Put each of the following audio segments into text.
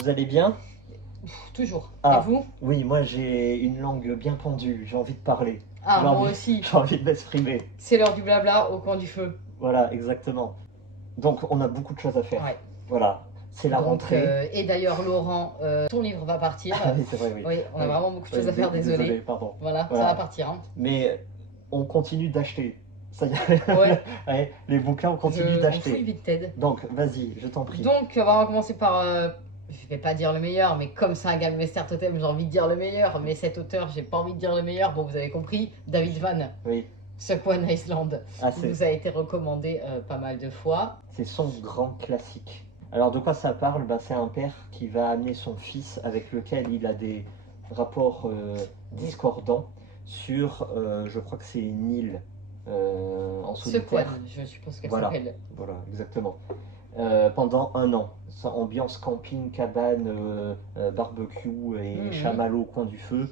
Vous allez bien? Toujours. Et Ah, vous? oui, moi j'ai une langue bien pendue, j'ai envie de parler. Ah, J'ai moi envie, aussi. j'ai envie de m'exprimer. C'est l'heure du blabla au coin du feu. Voilà, exactement. Donc on a beaucoup de choses à faire. Ouais. Voilà, c'est la Donc, rentrée. et d'ailleurs, Laurent, ton livre va partir. Ah oui, c'est vrai, oui. Oui, on a Oui, vraiment beaucoup de oui, choses à faire, désolé, désolé. pardon. Voilà, ça va Voilà. partir. Hein. Mais on continue d'acheter. Ça y est, Ouais, ouais, les bouquins, on continue on fouille d'acheter. vite, Ted. Donc, vas-y, je t'en prie. Donc, on va commencer par. Je vais pas dire le meilleur, mais comme c'est un Gangmaster Totem, j'ai envie de dire le meilleur. Mais cet auteur, j'ai pas envie de dire le meilleur. Bon, vous avez compris, David Van, Oui, One Island. ah, Il vous a été recommandé pas mal de fois. c'est son grand classique. Alors de quoi ça parle? Bah, c'est un père qui va amener son fils avec lequel il a des rapports discordants sur, je crois que c'est une île en Sequan, solitaire. je suppose qu'elle Voilà, s'appelle. voilà, exactement. Pendant un an. Ça, ambiance camping, cabane, barbecue et chamallow au coin du feu.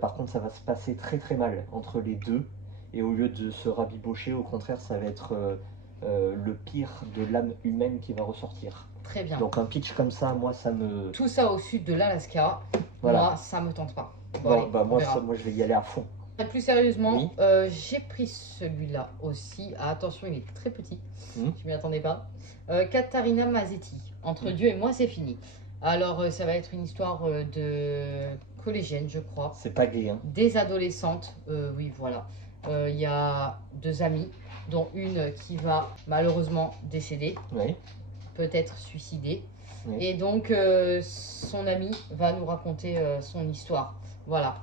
Par contre, ça va se passer très très mal entre les deux. Et au lieu de se rabibocher, au contraire, ça va être le pire de l'âme humaine qui va ressortir. Très bien. Donc un pitch comme ça, moi, ça me... Tout ça au sud de l'Alaska, Voilà. moi, ça me tente pas. Bon, Bon, allez, bah on moi, verra. moi, je vais y aller à fond. Plus sérieusement, Oui. j'ai pris celui-là aussi. Ah, attention, il est très petit. Hmm. Je m'y attendais pas. Katharina Mazetti. Entre Dieu et moi, c'est fini. Alors, ça va être une histoire de collégienne, je crois. C'est pas gay, hein. Des adolescentes. Oui, voilà. Il y a deux amies, dont une qui va malheureusement décéder, Oui. peut-être suicidée. Oui. Et donc, son ami va nous raconter son histoire. Voilà,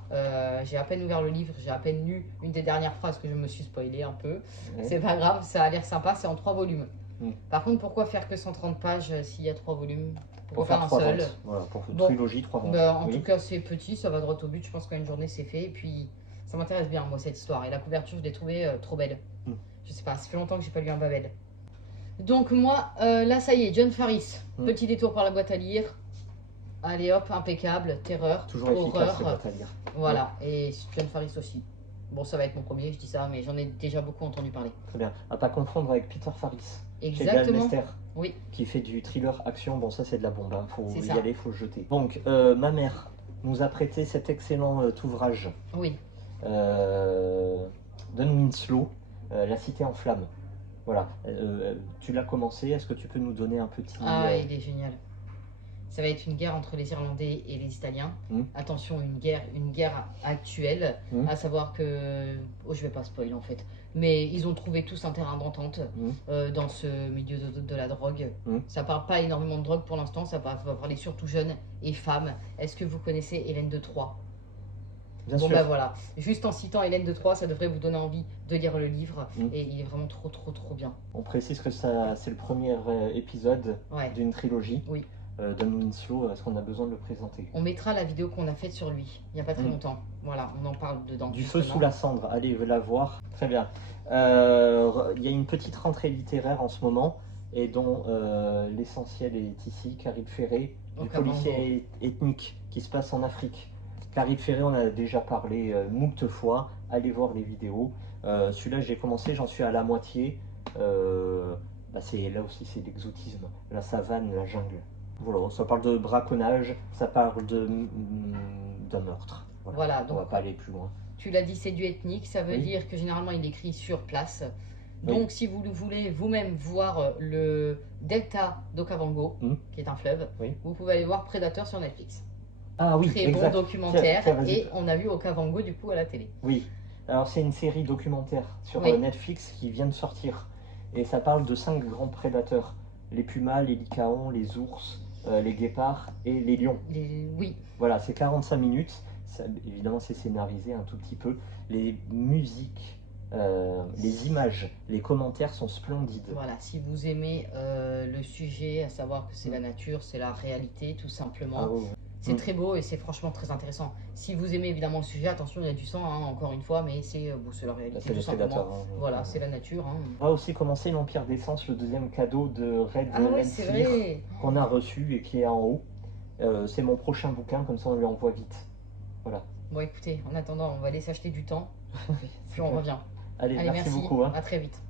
j'ai à peine ouvert le livre, j'ai à peine lu une des dernières phrases que je me suis spoilé un peu. Oui. C'est pas grave, ça a l'air sympa, c'est en 3 volumes. Mm. Par contre, pourquoi faire que 130 pages s'il y a 3 volumes? Pour Pourquoi faire faire un 3 seul? ventes. Voilà, pour Bon. trilogie, 3 ventes. Bah, en Oui. tout cas, c'est petit, ça va droit au but. Je pense qu'en une journée, c'est fait. Et puis, ça m'intéresse bien, moi, cette histoire. Et la couverture, je l'ai trouvée trop belle. Mm. Je sais pas, ça fait longtemps que j'ai pas lu un Babel. Donc, moi, là, ça y est, John Faris. Petit détour par la boîte à lire. Allez hop, impeccable, terreur, Toujours horreur. efficace, les boîtes à lire. Voilà, et John Faris aussi. Bon, ça va être mon premier, je dis ça, mais j'en ai déjà beaucoup entendu parler. Très bien. À pas confondre avec Peter Faris. Exactement. Chez Oui. Qui fait du thriller action. Bon, ça c'est de la bombe. Hein. Faut y ça. aller, faut jeter. Donc, ma mère nous a prêté cet excellent ouvrage. Oui. Don Winslow, La Cité en flammes. Voilà. Tu l'as commencé. Est-ce que tu peux nous donner un petit... Ah, il est génial. Ça va être une guerre entre les Irlandais et les Italiens. Attention, une guerre actuelle, à savoir que... Oh, je vais pas spoiler en fait. Mais ils ont trouvé tous un terrain d'entente dans ce milieu de la drogue. Ça parle pas énormément de drogue pour l'instant, ça va parler surtout jeunes et femmes. Est-ce que vous connaissez Hélène de Troyes? Bien bon sûr. Bah voilà, juste en citant Hélène de Troyes, ça devrait vous donner envie de lire le livre. Et il est vraiment trop bien. On précise que c'est le premier épisode d'une trilogie. Oui. Don Winslow, est-ce qu'on a besoin de le présenter? On mettra la vidéo qu'on a faite sur lui, il n'y a pas très longtemps. Voilà, on en parle dedans. Du feu sous la cendre, allez la voir. Très bien. Il y a une petite rentrée littéraire en ce moment, et dont l'essentiel est ici, Caril Ferré, du policier ethnique qui se passe en Afrique. Caril Ferré, on a déjà parlé moult fois, allez voir les vidéos. Celui-là, j'ai commencé, j'en suis à la moitié. Là aussi, c'est l'exotisme, la savane, la jungle. Voilà, ça parle de braconnage, ça parle d'un meurtre. Voilà, donc on va pas aller plus loin. Tu l'as dit, c'est du ethnique, ça veut dire que généralement il écrit sur place. Donc si vous voulez vous-même voir le delta d'Okavango, qui est un fleuve, vous pouvez aller voir Predator sur Netflix. Ah oui, très bon documentaire, et on a vu Okavango du coup à la télé. Oui, alors c'est une série documentaire sur Netflix qui vient de sortir. Et ça parle de 5 grands prédateurs. Les pumas, les lycaons, les ours, les guépards et les lions. Oui. Voilà, c'est 45 minutes. Ça, évidemment, c'est scénarisé un tout petit peu. Les musiques, les images, les commentaires sont splendides. Voilà, si vous aimez le sujet, à savoir que c'est la nature, c'est la réalité, tout simplement. Ah, oui. C'est très beau et c'est franchement très intéressant. Si vous aimez évidemment le sujet, attention, il y a du sang, hein, encore une fois, mais c'est la réalité, tout simplement. Voilà, c'est la nature. Hein. On va aussi commencer l'Empire d'Essence, le deuxième cadeau de Red Lansir qu'on a reçu et qui est en haut. C'est mon prochain bouquin, comme ça on lui envoie vite. Voilà. Bon, écoutez, en attendant, on va aller s'acheter du temps, puis on revient. Allez, merci beaucoup. Hein. À très vite.